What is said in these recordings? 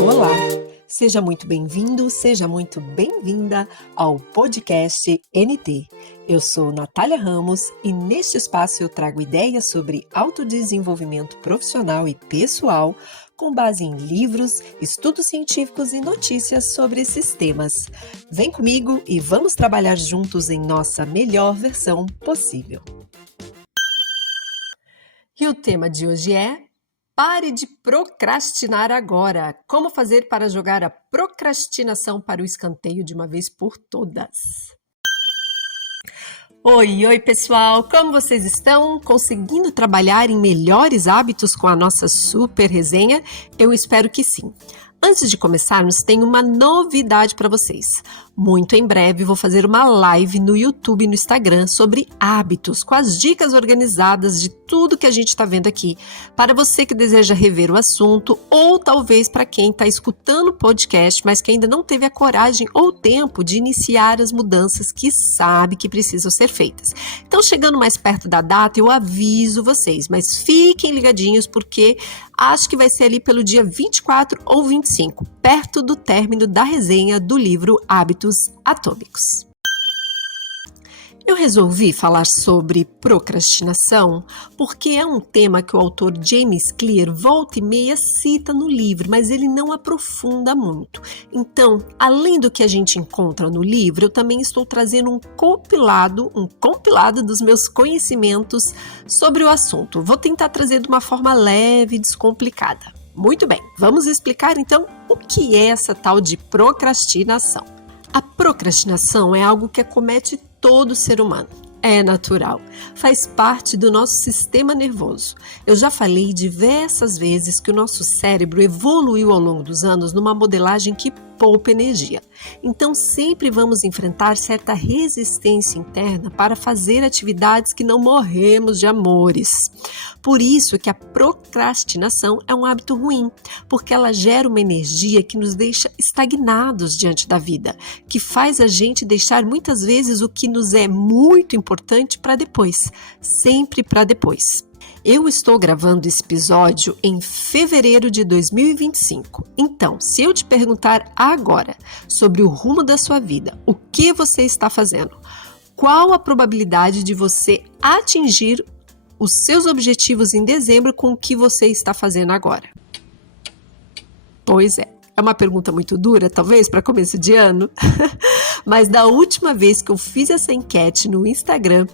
Olá, seja muito bem-vindo, seja muito bem-vinda ao podcast NT. Eu sou Natália Ramos e neste espaço eu trago ideias sobre autodesenvolvimento profissional e pessoal com base em livros, estudos científicos e notícias sobre esses temas. Vem comigo e vamos trabalhar juntos em nossa melhor versão possível. E o tema de hoje é: pare de procrastinar agora. Como fazer para jogar a procrastinação para o escanteio de uma vez por todas? Oi pessoal, como vocês estão? Conseguindo trabalhar em melhores hábitos com a nossa super resenha? Eu espero que sim. Antes de começarmos, tenho uma novidade para vocês. Muito em breve vou fazer uma live no YouTube e no Instagram sobre hábitos, com as dicas organizadas de tudo que a gente está vendo aqui, para você que deseja rever o assunto ou talvez para quem está escutando o podcast, mas que ainda não teve a coragem ou tempo de iniciar as mudanças que sabe que precisam ser feitas. Então, chegando mais perto da data, eu aviso vocês, mas fiquem ligadinhos porque acho que vai ser ali pelo dia 24 ou 25, perto do término da resenha do livro Hábitos Atômicos. Eu resolvi falar sobre procrastinação porque é um tema que o autor James Clear volta e meia cita no livro, mas ele não aprofunda muito. Então, além do que a gente encontra no livro, eu também estou trazendo um compilado dos meus conhecimentos sobre o assunto. Vou tentar trazer de uma forma leve e descomplicada. Muito bem, vamos explicar então o que é essa tal de procrastinação. A procrastinação é algo que acomete todo ser humano. É natural, faz parte do nosso sistema nervoso. Eu já falei diversas vezes que o nosso cérebro evoluiu ao longo dos anos numa modelagem que poupa energia. Então sempre vamos enfrentar certa resistência interna para fazer atividades que não morremos de amores. Por isso que a procrastinação é um hábito ruim, porque ela gera uma energia que nos deixa estagnados diante da vida, que faz a gente deixar muitas vezes o que nos é muito importante para depois, sempre para depois. Eu estou gravando esse episódio em fevereiro de 2025. Então, se eu te perguntar agora sobre o rumo da sua vida, o que você está fazendo? Qual a probabilidade de você atingir os seus objetivos em dezembro com o que você está fazendo agora? Pois é. É uma pergunta muito dura, talvez, para começo de ano, mas da última vez que eu fiz essa enquete no Instagram,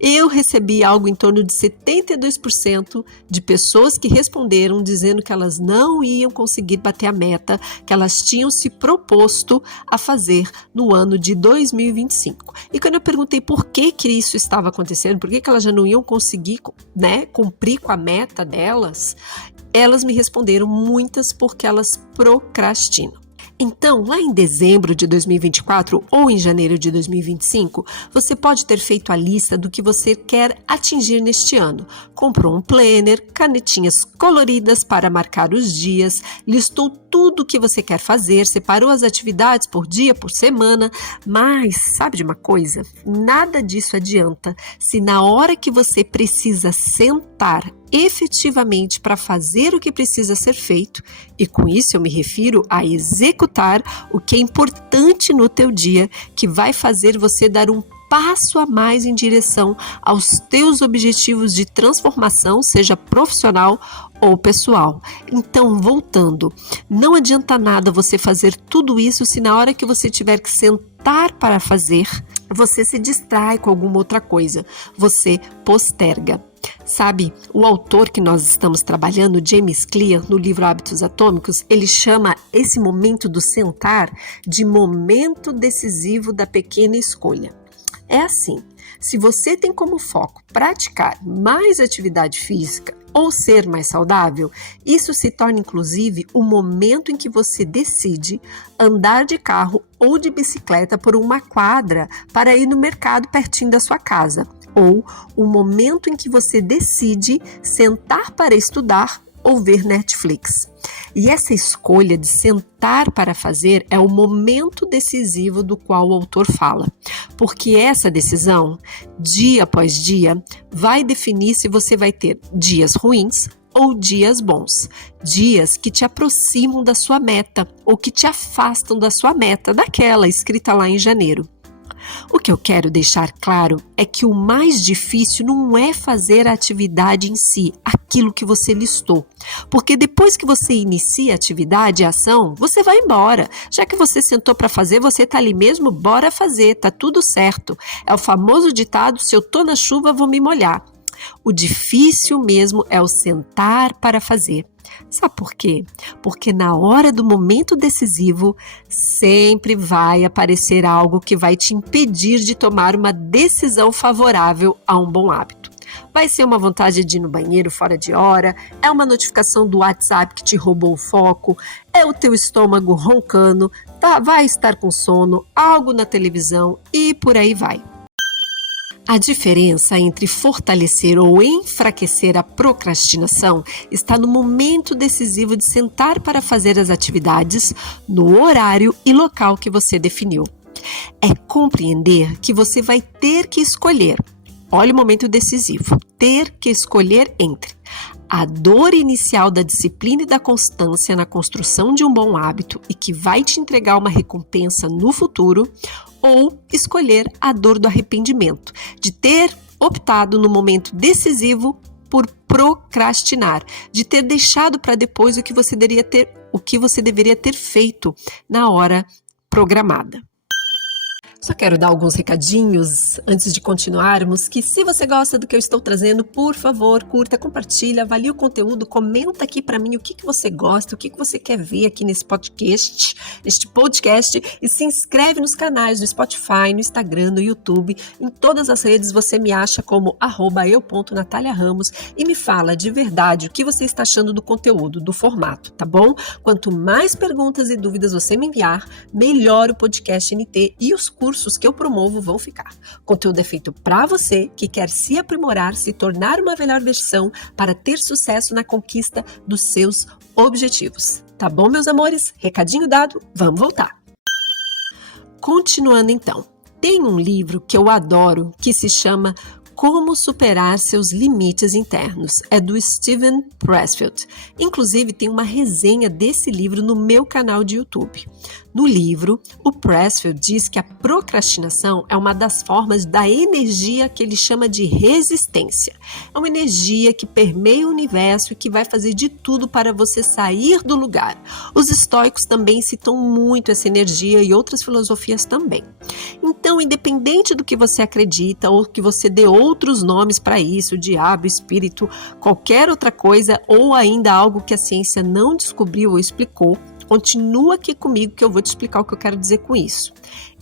eu recebi algo em torno de 72% de pessoas que responderam dizendo que elas não iam conseguir bater a meta que elas tinham se proposto a fazer no ano de 2025. E quando eu perguntei por que isso estava acontecendo, por que elas já não iam conseguir, cumprir com a meta delas, elas me responderam muitas porque elas procrastinam. Então, lá em dezembro de 2024 ou em janeiro de 2025, você pode ter feito a lista do que você quer atingir neste ano. Comprou um planner, canetinhas coloridas para marcar os dias, listou tudo o que você quer fazer, separou as atividades por dia, por semana, mas sabe de uma coisa? Nada disso adianta se na hora que você precisa sentar efetivamente para fazer o que precisa ser feito, e com isso eu me refiro a executar o que é importante no teu dia, que vai fazer você dar um passo a mais em direção aos teus objetivos de transformação, seja profissional ou pessoal. Então, voltando, não adianta nada você fazer tudo isso se na hora que você tiver que sentar para fazer, você se distrai com alguma outra coisa, você posterga. Sabe, o autor que nós estamos trabalhando, James Clear, no livro Hábitos Atômicos, ele chama esse momento do sentar de momento decisivo da pequena escolha. É assim, se você tem como foco praticar mais atividade física ou ser mais saudável, isso se torna inclusive o momento em que você decide andar de carro ou de bicicleta por uma quadra para ir no mercado pertinho da sua casa, ou o momento em que você decide sentar para estudar ou ver Netflix. E essa escolha de sentar para fazer é o momento decisivo do qual o autor fala, porque essa decisão, dia após dia, vai definir se você vai ter dias ruins ou dias bons, dias que te aproximam da sua meta ou que te afastam da sua meta, daquela escrita lá em janeiro. O que eu quero deixar claro é que o mais difícil não é fazer a atividade em si, aquilo que você listou. Porque depois que você inicia a atividade, a ação, você vai embora. Já que você sentou para fazer, você está ali mesmo, bora fazer, tá tudo certo. É o famoso ditado, se eu tô na chuva, vou me molhar. O difícil mesmo é o sentar para fazer. Sabe por quê? Porque na hora do momento decisivo, sempre vai aparecer algo que vai te impedir de tomar uma decisão favorável a um bom hábito. Vai ser uma vontade de ir no banheiro fora de hora, é uma notificação do WhatsApp que te roubou o foco, é o teu estômago roncando, vai estar com sono, algo na televisão e por aí vai. A diferença entre fortalecer ou enfraquecer a procrastinação está no momento decisivo de sentar para fazer as atividades no horário e local que você definiu. É compreender que você vai ter que escolher. Olha o momento decisivo. Ter que escolher entre a dor inicial da disciplina e da constância na construção de um bom hábito e que vai te entregar uma recompensa no futuro, ou escolher a dor do arrependimento, de ter optado no momento decisivo por procrastinar, de ter deixado para depois o que você deveria ter feito na hora programada. Só quero dar alguns recadinhos antes de continuarmos, que se você gosta do que eu estou trazendo, por favor, curta, compartilha, avalie o conteúdo, comenta aqui para mim o que você gosta, o que você quer ver aqui neste podcast, e se inscreve nos canais do Spotify, no Instagram, no YouTube, em todas as redes você me acha como @eu.nataliaramos e me fala de verdade o que você está achando do conteúdo, do formato, tá bom? Quanto mais perguntas e dúvidas você me enviar, melhor o podcast NT e os cursos que eu promovo vão ficar. O conteúdo é feito para você que quer se aprimorar, se tornar uma melhor versão para ter sucesso na conquista dos seus objetivos. Tá bom, meus amores? Recadinho dado, vamos voltar. Continuando então, tem um livro que eu adoro que se chama Como Superar Seus Limites Internos. É do Steven Pressfield. Inclusive, tem uma resenha desse livro no meu canal de YouTube. No livro, o Pressfield diz que a procrastinação é uma das formas da energia que ele chama de resistência. É uma energia que permeia o universo e que vai fazer de tudo para você sair do lugar. Os estoicos também citam muito essa energia e outras filosofias também. Então, independente do que você acredita ou que você dê outros nomes para isso, diabo, espírito, qualquer outra coisa ou ainda algo que a ciência não descobriu ou explicou, continua aqui comigo que eu vou te explicar o que eu quero dizer com isso.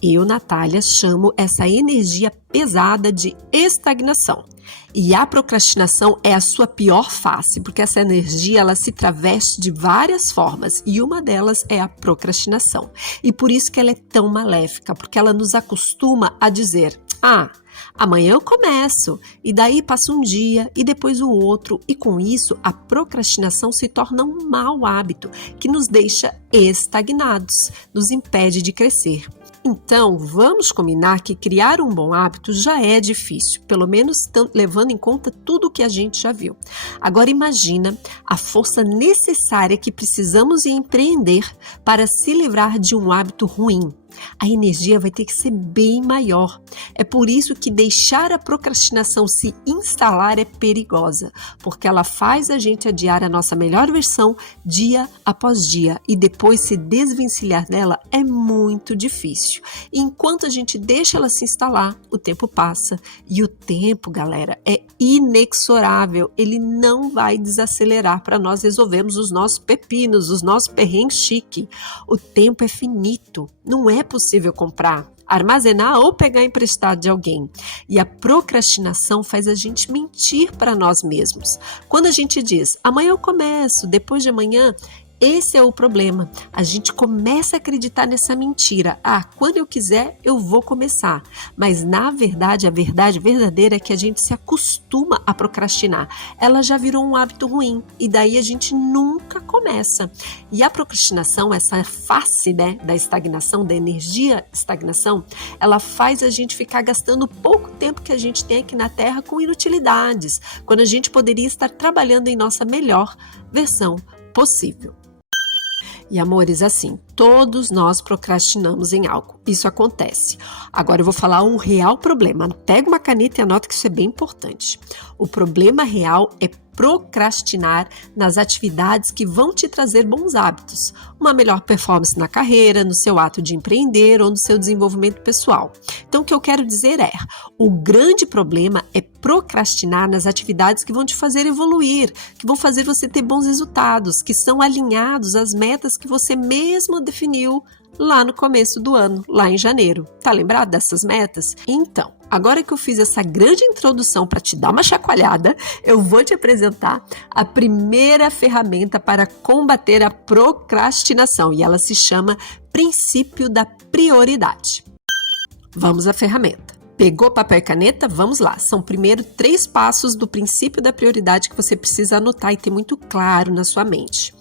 Eu, Natália, chamo essa energia pesada de estagnação. E a procrastinação é a sua pior face, porque essa energia ela se traveste de várias formas e uma delas é a procrastinação. E por isso que ela é tão maléfica, porque ela nos acostuma a dizer: amanhã eu começo, e daí passa um dia e depois o outro, e com isso a procrastinação se torna um mau hábito que nos deixa estagnados, nos impede de crescer. Então, vamos combinar que criar um bom hábito já é difícil, pelo menos levando em conta tudo o que a gente já viu. Agora imagina a força necessária que precisamos empreender para se livrar de um hábito ruim. A energia vai ter que ser bem maior. É por isso que deixar a procrastinação se instalar é perigosa, porque ela faz a gente adiar a nossa melhor versão dia após dia e depois se desvencilhar dela é muito difícil. E enquanto a gente deixa ela se instalar, o tempo passa e o tempo, galera, é inexorável. Ele não vai desacelerar para nós resolvermos os nossos pepinos, os nossos perrengues chique. O tempo é finito, não é possível comprar, armazenar ou pegar emprestado de alguém. E a procrastinação faz a gente mentir para nós mesmos. Quando a gente diz, amanhã eu começo, depois de amanhã, Esse é o problema. A gente começa a acreditar nessa mentira. Quando eu quiser, eu vou começar. Mas, na verdade, a verdade verdadeira é que a gente se acostuma a procrastinar. Ela já virou um hábito ruim e daí a gente nunca começa. E a procrastinação, essa face, né, da estagnação, da energia estagnação, ela faz a gente ficar gastando pouco tempo que a gente tem aqui na Terra com inutilidades, quando a gente poderia estar trabalhando em nossa melhor versão possível. E amores, assim, todos nós procrastinamos em algo. Isso acontece. Agora eu vou falar o real problema. Pega uma caneta e anota que isso é bem importante. O problema real é procrastinar nas atividades que vão te trazer bons hábitos, uma melhor performance na carreira, no seu ato de empreender ou no seu desenvolvimento pessoal. Então, o que eu quero dizer é, o grande problema é procrastinar nas atividades que vão te fazer evoluir, que vão fazer você ter bons resultados, que são alinhados às metas que você mesmo definiu lá no começo do ano, lá em janeiro. Tá lembrado dessas metas? Então, agora que eu fiz essa grande introdução para te dar uma chacoalhada, eu vou te apresentar a primeira ferramenta para combater a procrastinação e ela se chama Princípio da Prioridade. Vamos à ferramenta. Pegou papel e caneta? Vamos lá. São primeiro 3 passos do princípio da prioridade que você precisa anotar e ter muito claro na sua mente.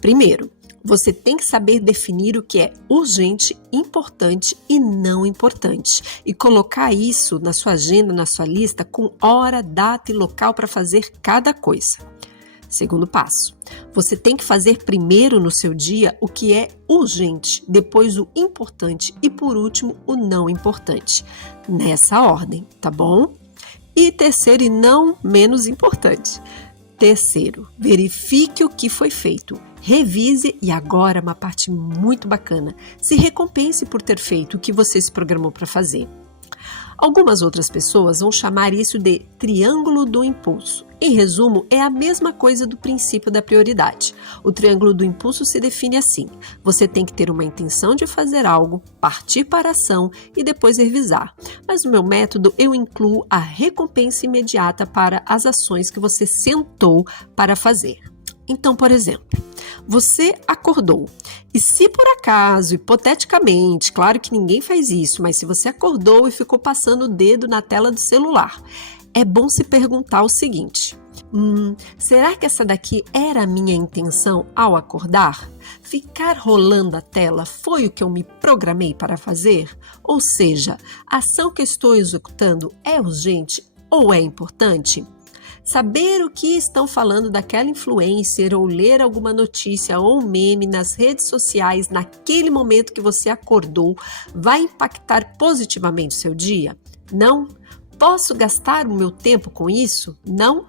Primeiro, você tem que saber definir o que é urgente, importante e não importante e colocar isso na sua agenda, na sua lista, com hora, data e local para fazer cada coisa. Segundo passo, você tem que fazer primeiro no seu dia o que é urgente, depois o importante e por último o não importante. Nessa ordem, tá bom? E terceiro e não menos importante. Terceiro, verifique o que foi feito. Revise e agora uma parte muito bacana. Se recompense por ter feito o que você se programou para fazer. Algumas outras pessoas vão chamar isso de triângulo do impulso. Em resumo, é a mesma coisa do princípio da prioridade. O triângulo do impulso se define assim: você tem que ter uma intenção de fazer algo, partir para a ação e depois revisar. Mas no meu método eu incluo a recompensa imediata para as ações que você sentou para fazer. Então, por exemplo, você acordou e se por acaso, hipoteticamente, claro que ninguém faz isso, mas se você acordou e ficou passando o dedo na tela do celular, é bom se perguntar o seguinte: será que essa daqui era a minha intenção ao acordar? Ficar rolando a tela foi o que eu me programei para fazer? Ou seja, a ação que eu estou executando é urgente ou é importante? Saber o que estão falando daquela influencer ou ler alguma notícia ou meme nas redes sociais naquele momento que você acordou vai impactar positivamente o seu dia? Não? Posso gastar o meu tempo com isso? Não?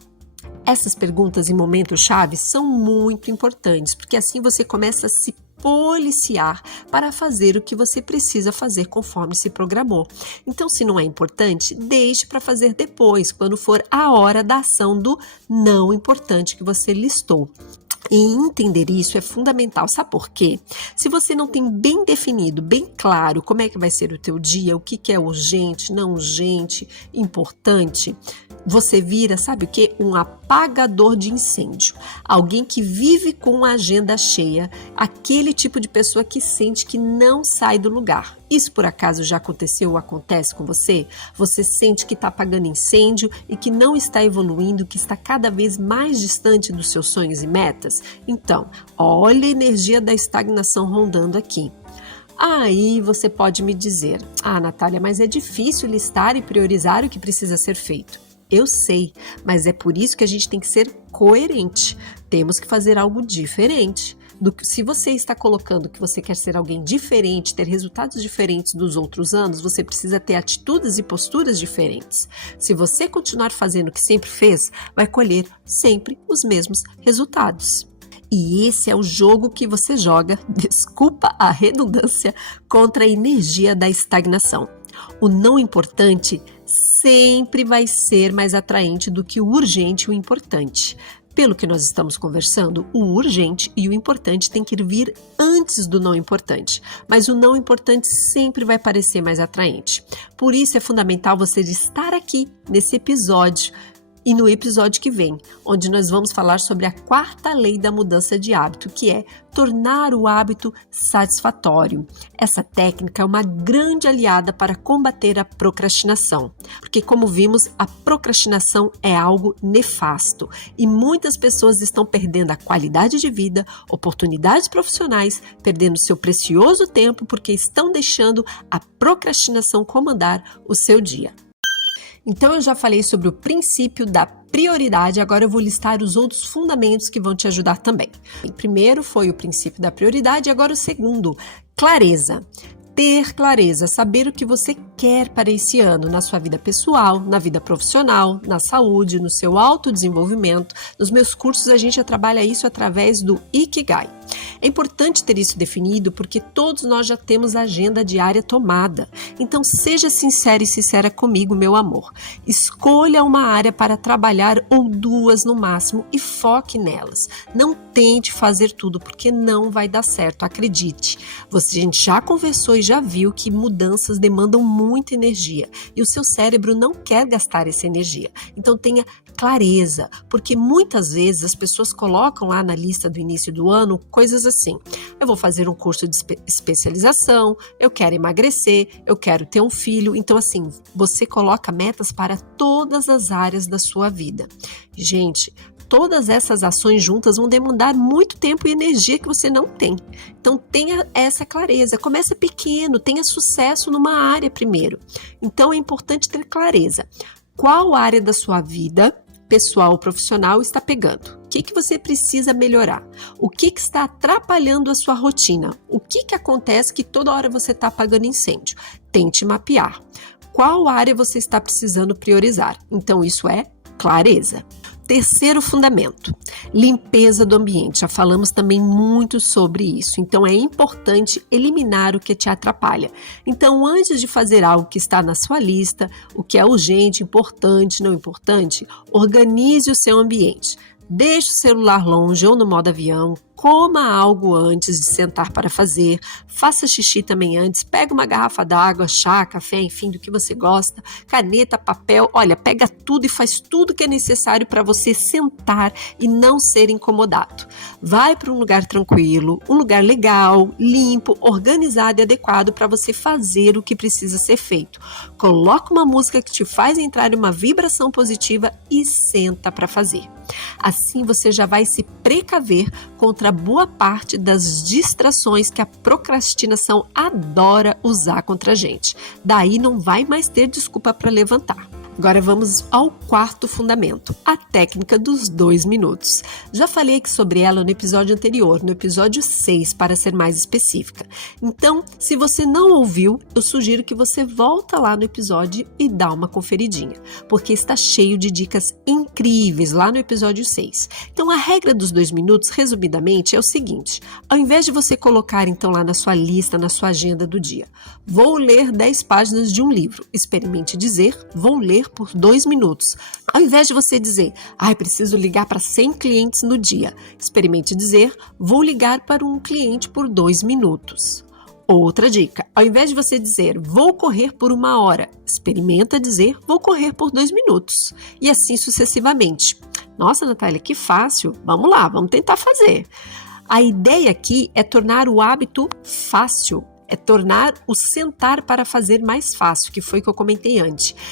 Essas perguntas em momentos-chave são muito importantes, porque assim você começa a se policiar para fazer o que você precisa fazer conforme se programou. Então, se não é importante, deixe para fazer depois, quando for a hora da ação do não importante que você listou. E entender isso é fundamental. Sabe por quê? Se você não tem bem definido, bem claro como é que vai ser o teu dia, o que é urgente, não urgente, importante, você vira, sabe o quê? Um apagador de incêndio. Alguém que vive com a agenda cheia, aquele tipo de pessoa que sente que não sai do lugar. Isso por acaso já aconteceu ou acontece com você? Você sente que está apagando incêndio e que não está evoluindo, que está cada vez mais distante dos seus sonhos e metas? Então, olha a energia da estagnação rondando aqui. Aí você pode me dizer: Natália, mas é difícil listar e priorizar o que precisa ser feito. Eu sei, mas é por isso que a gente tem que ser coerente. Temos que fazer algo diferente. Se você está colocando que você quer ser alguém diferente, ter resultados diferentes dos outros anos, você precisa ter atitudes e posturas diferentes. Se você continuar fazendo o que sempre fez, vai colher sempre os mesmos resultados. E esse é o jogo que você joga, desculpa a redundância, contra a energia da estagnação. O não importante sempre vai ser mais atraente do que o urgente e o importante. Pelo que nós estamos conversando, o urgente e o importante tem que vir antes do não importante, mas o não importante sempre vai parecer mais atraente. Por isso é fundamental você estar aqui nesse episódio e no episódio que vem, onde nós vamos falar sobre a quarta lei da mudança de hábito, que é tornar o hábito satisfatório. Essa técnica é uma grande aliada para combater a procrastinação, porque, como vimos, a procrastinação é algo nefasto e muitas pessoas estão perdendo a qualidade de vida, oportunidades profissionais, perdendo seu precioso tempo porque estão deixando a procrastinação comandar o seu dia. Então eu já falei sobre o princípio da prioridade, agora eu vou listar os outros fundamentos que vão te ajudar também. O primeiro foi o princípio da prioridade, agora o segundo, clareza. Ter clareza, saber o que você quer para esse ano na sua vida pessoal, na vida profissional, na saúde, no seu autodesenvolvimento. Nos meus cursos a gente trabalha isso através do Ikigai. É importante ter isso definido porque todos nós já temos a agenda diária tomada. Então seja sincero e sincera comigo, meu amor. Escolha uma área para trabalhar ou duas no máximo e foque nelas. Não tente fazer tudo porque não vai dar certo, acredite. A gente já conversou e já viu que mudanças demandam muita energia e o seu cérebro não quer gastar essa energia. Então tenha clareza, porque muitas vezes as pessoas colocam lá na lista do início do ano coisas assim: eu vou fazer um curso de especialização, eu quero emagrecer, eu quero ter um filho. Então assim, você coloca metas para todas as áreas da sua vida. Gente, todas essas ações juntas vão demandar muito tempo e energia que você não tem. Então tenha essa clareza, comece pequeno, tenha sucesso numa área primeiro. Então é importante ter clareza. Qual área da sua vida, pessoal ou profissional, está pegando? O que você precisa melhorar? O que está atrapalhando a sua rotina? O que acontece que toda hora você está apagando incêndio? Tente mapear. Qual área você está precisando priorizar? Então isso é clareza. Terceiro fundamento, limpeza do ambiente. Já falamos também muito sobre isso. Então é importante eliminar o que te atrapalha. Então antes de fazer algo que está na sua lista, o que é urgente, importante, não importante, organize o seu ambiente. Deixe o celular longe ou no modo avião, coma algo antes de sentar para fazer, faça xixi também antes, pega uma garrafa d'água, chá, café, enfim, do que você gosta, caneta, papel, olha, pega tudo e faz tudo que é necessário para você sentar e não ser incomodado. Vai para um lugar tranquilo, um lugar legal, limpo, organizado e adequado para você fazer o que precisa ser feito. Coloca uma música que te faz entrar em uma vibração positiva e senta para fazer. Assim você já vai se precaver contra boa parte das distrações que a procrastinação adora usar contra a gente. Daí não vai mais ter desculpa para levantar. Agora vamos ao quarto fundamento, a técnica dos 2 minutos. Já falei aqui sobre ela no episódio anterior, no episódio 6, para ser mais específica. Então, se você não ouviu, eu sugiro que você volta lá no episódio e dá uma conferidinha, porque está cheio de dicas incríveis lá no episódio 6. Então, a regra dos 2 minutos, resumidamente, é o seguinte: ao invés de você colocar então lá na sua lista, na sua agenda do dia, vou ler 10 páginas de um livro, experimente dizer, vou ler por 2 minutos. Ao invés de você dizer, preciso ligar para 100 clientes no dia, experimente dizer, vou ligar para um cliente por 2 minutos. Outra dica, ao invés de você dizer, vou correr por 1 hora, experimenta dizer, vou correr por 2 minutos. E assim sucessivamente. Nossa, Natália, que fácil. Vamos lá, vamos tentar fazer. A ideia aqui é tornar o hábito fácil, é tornar o sentar para fazer mais fácil, que foi o que eu comentei antes.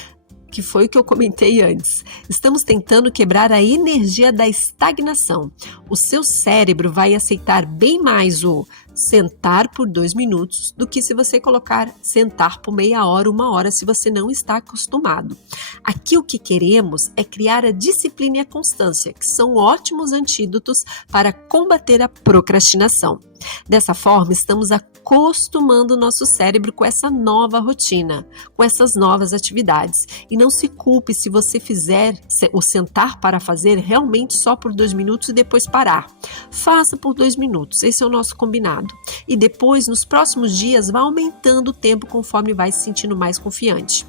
Estamos tentando quebrar a energia da estagnação. O seu cérebro vai aceitar bem mais o sentar por 2 minutos do que se você colocar sentar por meia hora, 1 hora, se você não está acostumado. Aqui o que queremos é criar a disciplina e a constância, que são ótimos antídotos para combater a procrastinação. Dessa forma, estamos acostumando o nosso cérebro com essa nova rotina, com essas novas atividades. E não se culpe se você fizer o sentar para fazer realmente só por 2 minutos e depois parar. Faça por 2 minutos, esse é o nosso combinado. E depois, nos próximos dias, vá aumentando o tempo conforme vai se sentindo mais confiante.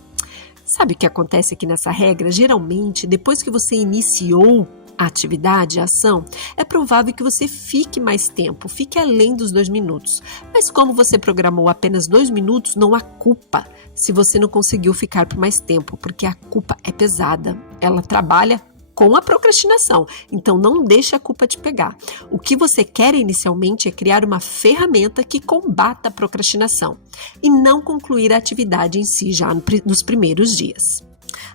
Sabe o que acontece aqui nessa regra? Geralmente, depois que você iniciou a atividade, a ação, é provável que você fique mais tempo, fique além dos 2 minutos. Mas como você programou apenas 2 minutos, não há culpa se você não conseguiu ficar por mais tempo, porque a culpa é pesada. Ela trabalha com a procrastinação. Então não deixe a culpa te pegar. O que você quer inicialmente é criar uma ferramenta que combata a procrastinação e não concluir a atividade em si já nos primeiros dias.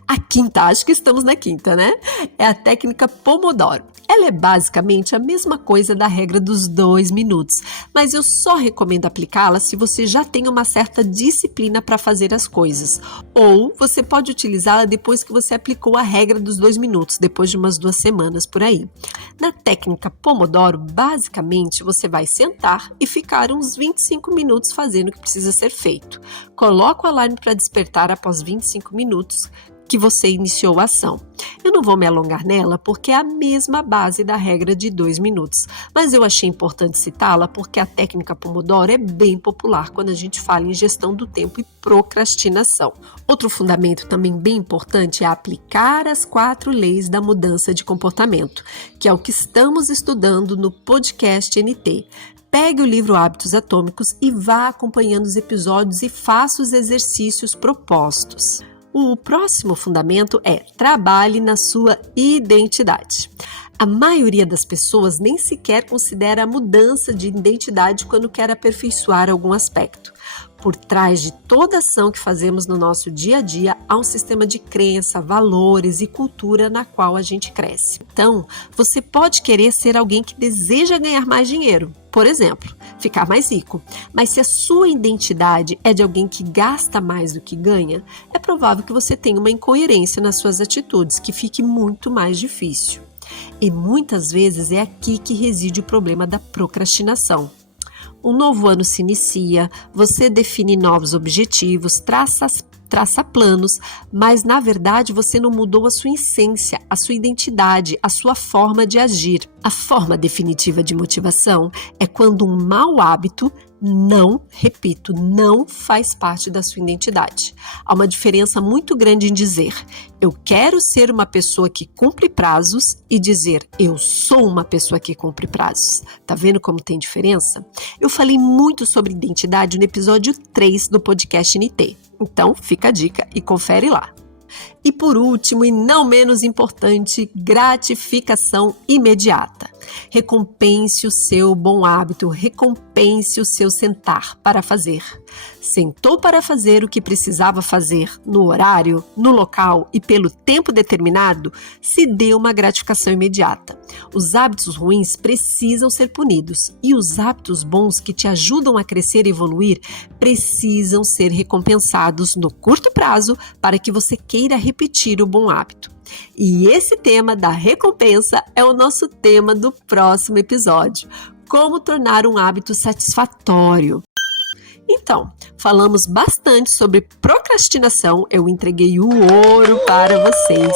A quinta, acho que estamos na quinta, né? É a técnica Pomodoro. Ela é basicamente a mesma coisa da regra dos 2 minutos, mas eu só recomendo aplicá-la se você já tem uma certa disciplina para fazer as coisas. Ou você pode utilizá-la depois que você aplicou a regra dos 2 minutos, depois de umas 2 semanas por aí. Na técnica Pomodoro, basicamente, você vai sentar e ficar uns 25 minutos fazendo o que precisa ser feito. Coloca o alarme para despertar após 25 minutos, que você iniciou a ação. Eu não vou me alongar nela porque é a mesma base da regra de 2 minutos, mas eu achei importante citá-la porque a técnica Pomodoro é bem popular quando a gente fala em gestão do tempo e procrastinação. Outro fundamento também bem importante é aplicar as 4 leis da mudança de comportamento, que é o que estamos estudando no podcast NT. Pegue o livro Hábitos Atômicos e vá acompanhando os episódios e faça os exercícios propostos. O próximo fundamento é trabalhe na sua identidade. A maioria das pessoas nem sequer considera a mudança de identidade quando quer aperfeiçoar algum aspecto. Por trás de toda ação que fazemos no nosso dia a dia, há um sistema de crença, valores e cultura na qual a gente cresce. Então, você pode querer ser alguém que deseja ganhar mais dinheiro, por exemplo, ficar mais rico. Mas se a sua identidade é de alguém que gasta mais do que ganha, é provável que você tenha uma incoerência nas suas atitudes, que fique muito mais difícil. E muitas vezes é aqui que reside o problema da procrastinação. Um novo ano se inicia, você define novos objetivos, traça planos, mas na verdade você não mudou a sua essência, a sua identidade, a sua forma de agir. A forma definitiva de motivação é quando um mau hábito não faz parte da sua identidade. Há uma diferença muito grande em dizer eu quero ser uma pessoa que cumpre prazos e dizer eu sou uma pessoa que cumpre prazos. Tá vendo como tem diferença? Eu falei muito sobre identidade no episódio 3 do podcast NT. Então fica a dica e confere lá. E por último, e não menos importante, gratificação imediata. Recompense o seu bom hábito, recompense o seu sentar para fazer. Sentou para fazer o que precisava fazer no horário, no local e pelo tempo determinado, se dê uma gratificação imediata. Os hábitos ruins precisam ser punidos e os hábitos bons que te ajudam a crescer e evoluir precisam ser recompensados no curto prazo para que você queira repetir o bom hábito. E esse tema da recompensa é o nosso tema do próximo episódio: como tornar um hábito satisfatório. Então, falamos bastante sobre procrastinação, eu entreguei o ouro para vocês.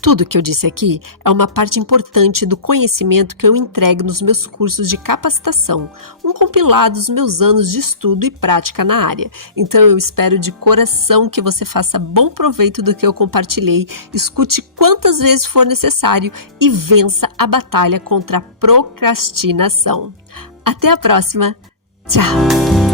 Tudo que eu disse aqui é uma parte importante do conhecimento que eu entrego nos meus cursos de capacitação, um compilado dos meus anos de estudo e prática na área. Então eu espero de coração que você faça bom proveito do que eu compartilhei, escute quantas vezes for necessário e vença a batalha contra a procrastinação. Até a próxima! Tchau!